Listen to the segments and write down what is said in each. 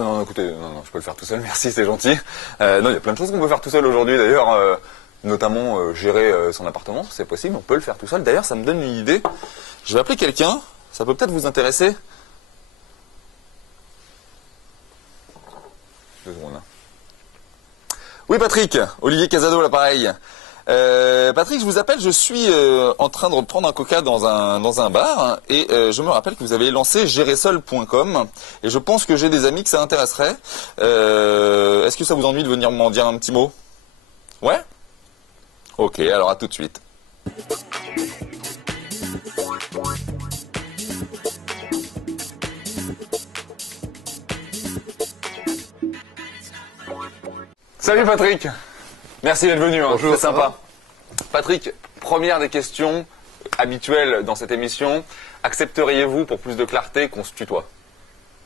Non, écoutez, non, je peux le faire tout seul, merci, c'est gentil. Non, il y a plein de choses qu'on peut faire tout seul aujourd'hui, d'ailleurs, notamment gérer son appartement, c'est possible, on peut le faire tout seul. D'ailleurs, ça me donne une idée. Je vais appeler quelqu'un, ça peut peut-être vous intéresser. 2 secondes. Oui, Patrick, Olivier Casado, l'appareil. Patrick, je vous appelle, je suis en train de reprendre un coca dans un bar et je me rappelle que vous avez lancé gérersol.com et je pense que j'ai des amis que ça intéresserait. Est-ce que ça vous ennuie de venir m'en dire un petit mot? Ouais? Ok, alors à tout de suite. Salut Patrick, merci d'être venu, Bonjour, c'est sympa. Patrick, première des questions habituelles dans cette émission, accepteriez-vous pour plus de clarté qu'on se tutoie?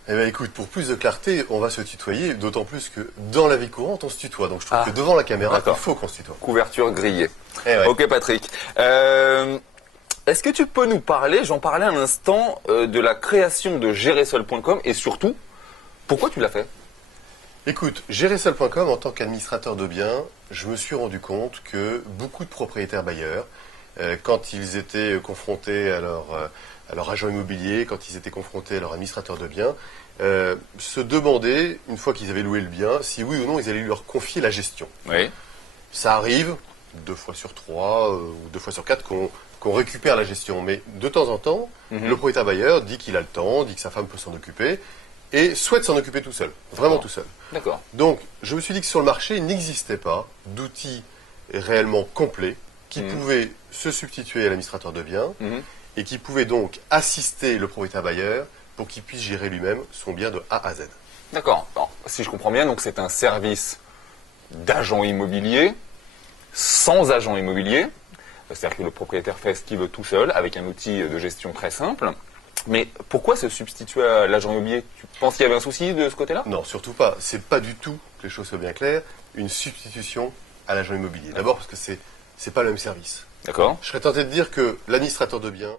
Eh bien écoute, pour plus de clarté, on va se tutoyer, d'autant plus que dans la vie courante, on se tutoie. Donc je trouve que devant la caméra, il faut qu'on se tutoie. Couverture grillée. Eh ouais. Ok Patrick. Est-ce que tu peux nous parler, j'en parlais un instant, de la création de gérersol.com et surtout, pourquoi tu l'as fait? Écoute, gérersol.com, en tant qu'administrateur de biens, je me suis rendu compte que beaucoup de propriétaires bailleurs, quand ils étaient confrontés à leur agent immobilier, quand ils étaient confrontés à leur administrateur de biens, se demandaient, une fois qu'ils avaient loué le bien, si oui ou non ils allaient leur confier la gestion. Oui. Ça arrive, 2 fois sur 3 ou 2 fois sur 4 qu'on récupère la gestion. Mais de temps en temps, le propriétaire bailleur dit qu'il a le temps, dit que sa femme peut s'en occuper, et souhaite s'en occuper tout seul, vraiment tout seul. D'accord. Donc, je me suis dit que sur le marché, il n'existait pas d'outils réellement complets qui pouvaient se substituer à l'administrateur de biens et qui pouvaient donc assister le propriétaire bailleur pour qu'il puisse gérer lui-même son bien de A à Z. D'accord. Alors, si je comprends bien, donc c'est un service d'agent immobilier sans agent immobilier. C'est-à-dire que le propriétaire fait ce qu'il veut tout seul avec un outil de gestion très simple. Mais pourquoi se substituer à l'agent immobilier? Tu penses qu'il y avait un souci de ce côté-là? Non, surtout pas. C'est pas du tout, que les choses soient bien claires, une substitution à l'agent immobilier. D'abord parce que c'est pas le même service. D'accord. Je serais tenté de dire que l'administrateur de biens